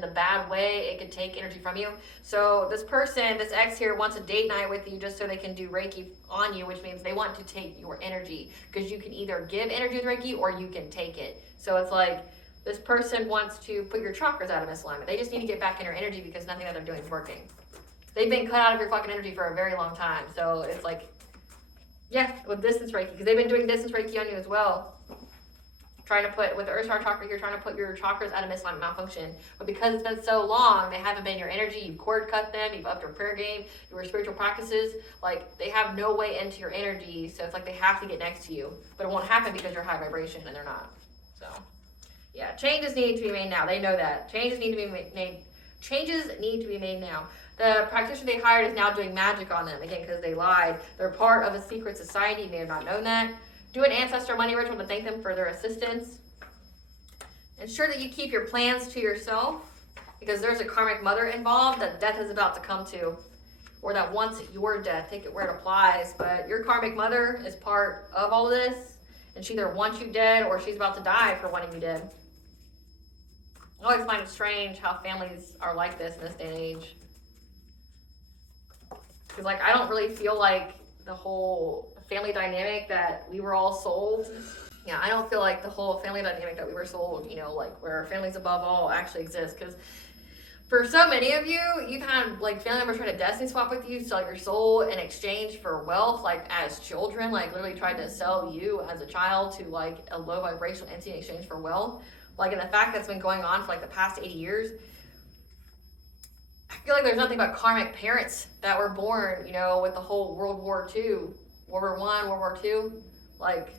the bad way, it could take energy from you. So this person, this ex here, wants a date night with you just so they can do Reiki on you, which means they want to take your energy, because you can either give energy with Reiki or you can take it. So it's like, this person wants to put your chakras out of misalignment. They just need to get back in your energy because nothing that they're doing is working. They've been cut out of your fucking energy for a very long time. So it's like, yeah, with distance Reiki, because they've been doing distance Reiki on you as well. Trying to put, with the Earth Star chakra here, trying to put your chakras out of misalignment, malfunction. But because it's been so long, they haven't been in your energy, you've cord cut them, you've upped your prayer game, your spiritual practices, like, they have no way into your energy, so it's like they have to get next to you. But it won't happen because you're high vibration and they're not. So, yeah, changes need to be made now. They know that. Changes need to be made. Changes need to be made now. The practitioner they hired is now doing magic on them, again, because they lied. They're part of a secret society. You may have not known that. Do an ancestor money ritual to thank them for their assistance. Ensure that you keep your plans to yourself, because there's a karmic mother involved that death is about to come to, or that wants your death. Take it where it applies. But your karmic mother is part of all of this, and she either wants you dead or she's about to die for wanting you dead. I always find it strange how families are like this in this day and age. Because, like, I don't really feel like the whole family dynamic that we were all sold. Yeah, I don't feel like the whole family dynamic that we were sold, like, where our family's above all, actually exists. Because For so many of you, you've had like family members try to destiny swap with you, sell your soul in exchange for wealth, like as children, like literally tried to sell you as a child to like a low vibrational entity in exchange for wealth. Like, and the fact that's been going on for like the past 80 years, I feel like there's nothing but karmic parents that were born, you know, with the whole World War II, World War I, World War II, like,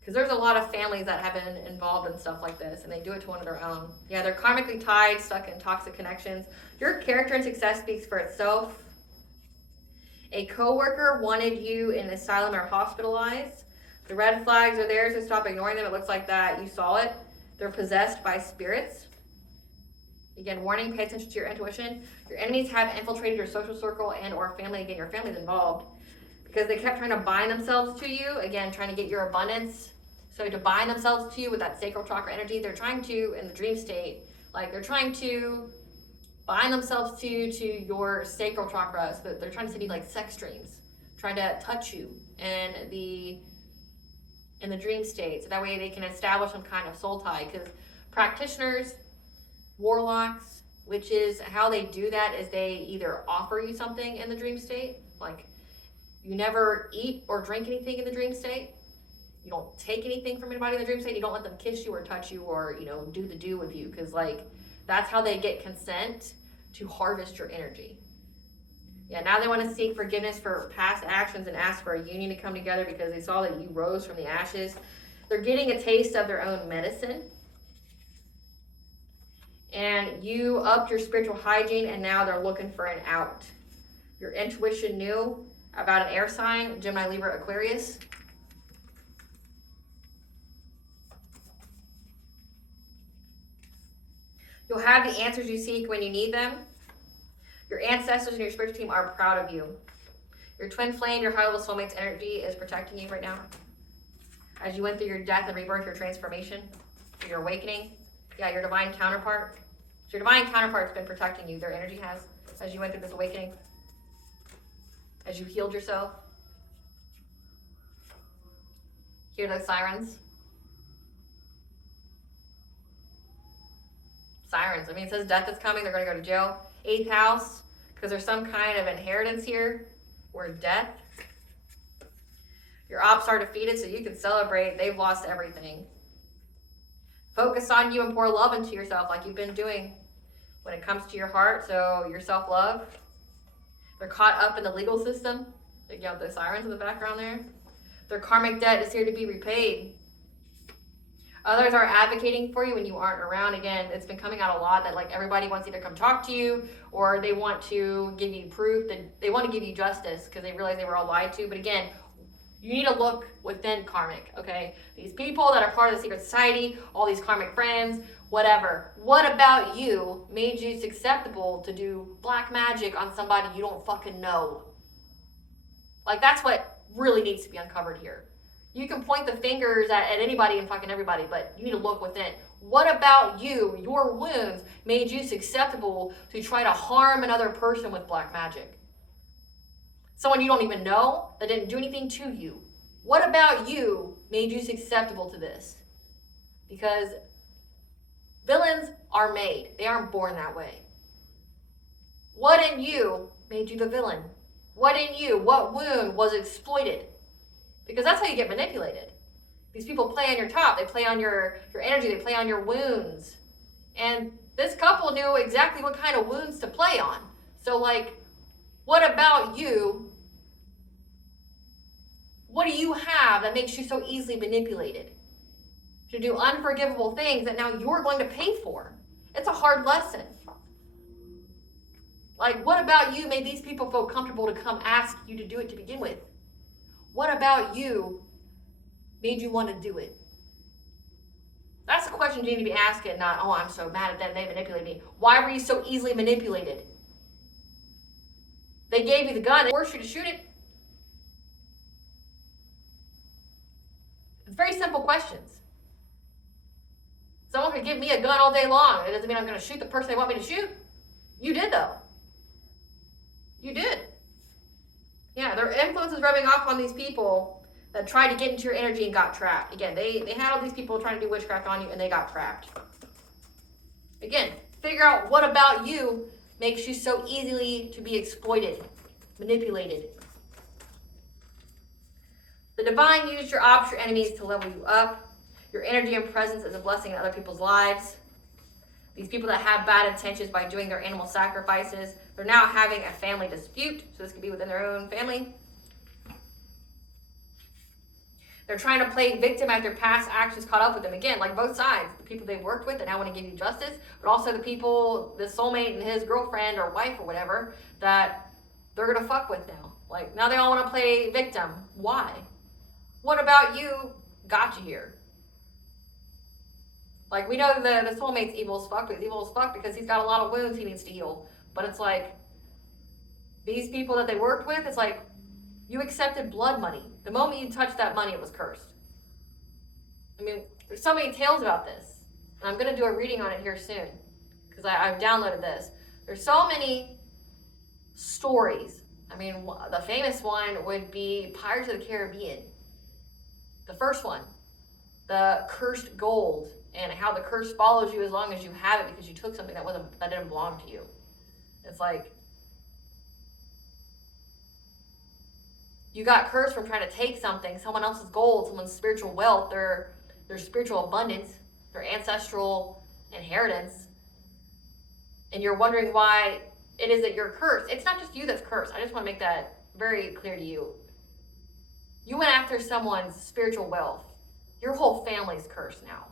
because there's a lot of families that have been involved in stuff like this, and they do it to one of their own. Yeah, they're karmically tied, stuck in toxic connections. Your character and success speaks for itself. A coworker wanted you in an asylum or hospitalized. The red flags are there, so stop ignoring them. It looks like that you saw it. They're possessed by spirits. Again, warning, pay attention to your intuition. Your enemies have infiltrated your social circle and or family. Again, your family's involved because they kept trying to bind themselves to you. Again, trying to get your abundance. So to bind themselves to you with that sacral chakra energy, they're trying to, in the dream state, like they're trying to bind themselves to your sacral chakra. So that they're trying to send you like sex dreams, trying to touch you in the dream state. So that way they can establish some kind of soul tie. Because practitioners, warlocks, witches, how they do that is they either offer you something in the dream state, like you never eat or drink anything in the dream state. You don't take anything from anybody in the dream state. You don't let them kiss you or touch you or, you know, do the do with you. Because, like, that's how they get consent to harvest your energy. Yeah, now they want to seek forgiveness for past actions and ask for a union to come together because they saw that you rose from the ashes. They're getting a taste of their own medicine. And you upped your spiritual hygiene, and now they're looking for an out. Your intuition knew about an air sign, Gemini, Libra, Aquarius. You'll have the answers you seek when you need them. Your ancestors and your spiritual team are proud of you. Your twin flame, your high level soulmate's energy is protecting you right now. As you went through your death and rebirth, your transformation, your awakening. Yeah, your divine counterpart. So your divine counterpart's been protecting you. Their energy has, as you went through this awakening. As you healed yourself. Hear those sirens. Sirens. I mean, it says death is coming. They're going to go to jail. 8th house, because there's some kind of inheritance here or death. Your ops are defeated, so you can celebrate. They've lost everything. Focus on you and pour love into yourself like you've been doing when it comes to your heart. So your self-love. They're caught up in the legal system. You got the sirens in the background there. Their karmic debt is here to be repaid. Others are advocating for you when you aren't around. Again, it's been coming out a lot that like everybody wants to either come talk to you or they want to give you proof that they want to give you justice because they realize they were all lied to. But again, you need to look within karmic, okay? These people that are part of the secret society, all these karmic friends, whatever. What about you made you susceptible to do black magic on somebody you don't fucking know? Like that's what really needs to be uncovered here. You can point the fingers at anybody and fucking everybody, but you need to look within. What about you, your wounds, made you susceptible to try to harm another person with black magic? Someone you don't even know that didn't do anything to you. What about you made you susceptible to this? Because villains are made. They aren't born that way. What in you made you the villain? What in you, what wound was exploited? Because that's how you get manipulated. These people play on your top. They play on your energy. They play on your wounds. And this couple knew exactly what kind of wounds to play on. So, like, what about you? What do you have that makes you so easily manipulated? To do unforgivable things that now you're going to pay for. It's a hard lesson. Like, what about you made these people feel comfortable to come ask you to do it to begin with? What about you made you want to do it? That's the question you need to be asking, not, oh, I'm so mad at them, they manipulated me. Why were you so easily manipulated? They gave you the gun, they forced you to shoot it. It's very simple questions. Someone could give me a gun all day long. It doesn't mean I'm going to shoot the person they want me to shoot. You did, though. You did. Yeah, their influence is rubbing off on these people that tried to get into your energy and got trapped. Again, they had all these people trying to do witchcraft on you and they got trapped. Again, figure out what about you makes you so easily to be exploited, manipulated. The divine used your ops, your enemies, to level you up. Your energy and presence is a blessing in other people's lives. These people that have bad intentions by doing their animal sacrifices, they're now having a family dispute. So this could be within their own family. They're trying to play victim as their past actions caught up with them. Again, like both sides. The people they worked with and now want to give you justice, but also the people, the soulmate and his girlfriend or wife or whatever, that they're going to fuck with now. Like, now they all want to play victim. Why? What about you got you here? Like, we know the soulmate's evil as fuck, but he's evil as fuck because he's got a lot of wounds he needs to heal. But it's like, these people that they worked with, it's like, you accepted blood money. The moment you touched that money, it was cursed. I mean, there's so many tales about this. And I'm going to do a reading on it here soon. Because I've downloaded this. There's so many stories. I mean, the famous one would be Pirates of the Caribbean. The first one. The cursed gold. And how the curse follows you as long as you have it because you took something that didn't belong to you. It's like, you got cursed from trying to take something, someone else's gold, someone's spiritual wealth, their spiritual abundance, their ancestral inheritance. And you're wondering why it is that you're cursed. It's not just you that's cursed. I just want to make that very clear to you. You went after someone's spiritual wealth. Your whole family's cursed now.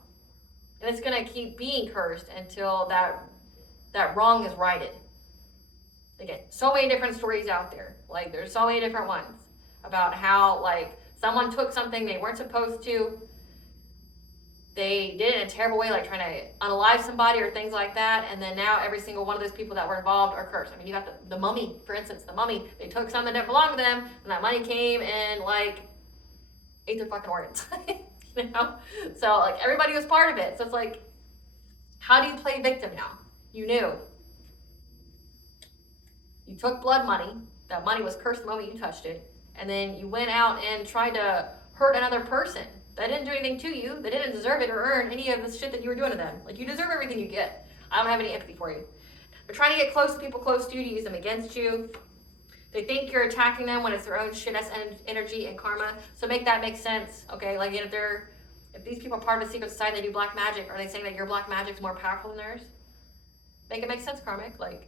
And it's going to keep being cursed until that wrong is righted. Again, so many different stories out there. Like, there's so many different ones about how, like, someone took something they weren't supposed to. They did it in a terrible way, like trying to unalive somebody or things like that. And then now every single one of those people that were involved are cursed. I mean, you got the mummy, for instance, the mummy. They took something that belonged to them, and that money came and, like, ate their fucking organs. You know? So, like, everybody was part of it. So it's like, how do you play victim now? You knew. You took blood money. That money was cursed the moment you touched it. And then you went out and tried to hurt another person that didn't do anything to you. They didn't deserve it or earn any of the shit that you were doing to them. Like, you deserve everything you get. I don't have any empathy for you. They're trying to get close to people close to you to use them against you. They think you're attacking them when it's their own shit-ass energy and karma. So make that make sense, okay? Like, if these people are part of a secret society, they do black magic, are they saying that your black magic is more powerful than theirs? Make it make sense, karmic. Like,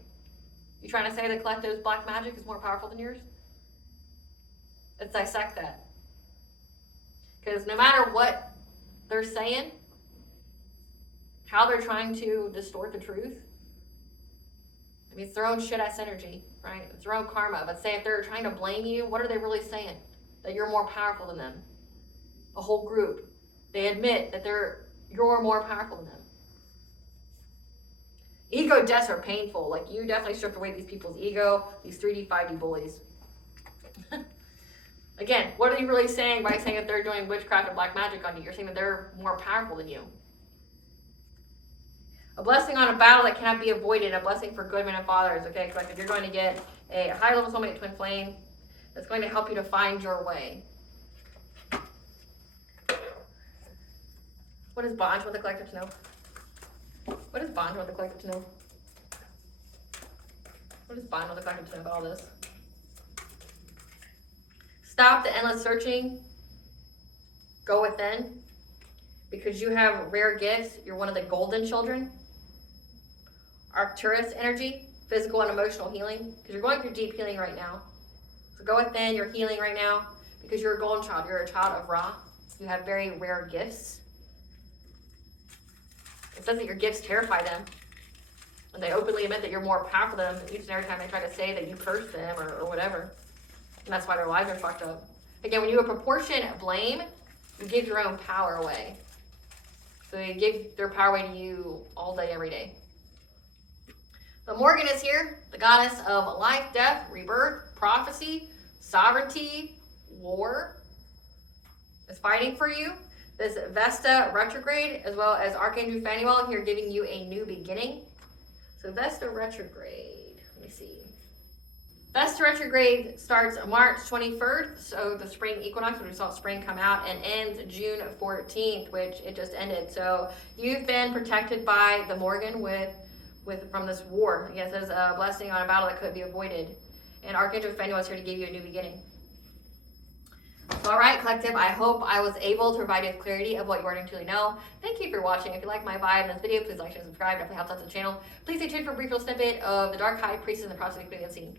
you trying to say the collective's black magic is more powerful than yours? Let's dissect that. Because no matter what they're saying, how they're trying to distort the truth, I mean, it's their own shit-ass energy, right? It's their own karma. But say if they're trying to blame you, what are they really saying? That you're more powerful than them. A whole group. They admit that you're more powerful than them. Ego deaths are painful. Like, you definitely stripped away these people's ego, these 3D, 5D bullies. Again, what are you really saying by saying that they're doing witchcraft and black magic on you? You're saying that they're more powerful than you. A blessing on a battle that cannot be avoided. A blessing for good men and fathers. Okay, collective, you're going to get a high-level soulmate twin flame that's going to help you to find your way. What does Bond want the collective to know? What does Bond want the collective to know? What does Bond want the collective to know about all this? Stop the endless searching. Go within. Because you have rare gifts. You're one of the golden children. Arcturus energy. Physical and emotional healing. Because you're going through deep healing right now. So go within. You're healing right now. Because you're a golden child. You're a child of Ra. You have very rare gifts. It says that your gifts terrify them. And they openly admit that you're more powerful than them each and every time they try to say that you cursed them or whatever. And that's why their lives are fucked up. Again, when you apportion blame, you give your own power away. So they give their power away to you all day, every day. The Morgan is here, the goddess of life, death, rebirth, prophecy, sovereignty, war, is fighting for you. This Vesta retrograde, as well as Archangel Phanuel here giving you a new beginning. So Vesta retrograde, let me see. Vesta retrograde starts March 21st, so the spring equinox, which we saw spring come out, and ends June 14th, which it just ended. So you've been protected by the Morgan from this war. Yes, there's a blessing on a battle that could be avoided. And Archangel Phanuel is here to give you a new beginning. So, all right, collective, I hope I was able to provide you with clarity of what you already truly know. Thank you for watching. If you like my vibe in this video, please like, share, and subscribe. It definitely helps out the channel. Please stay tuned for a brief little snippet of the Dark High Priestess and the Process of Being Unseen.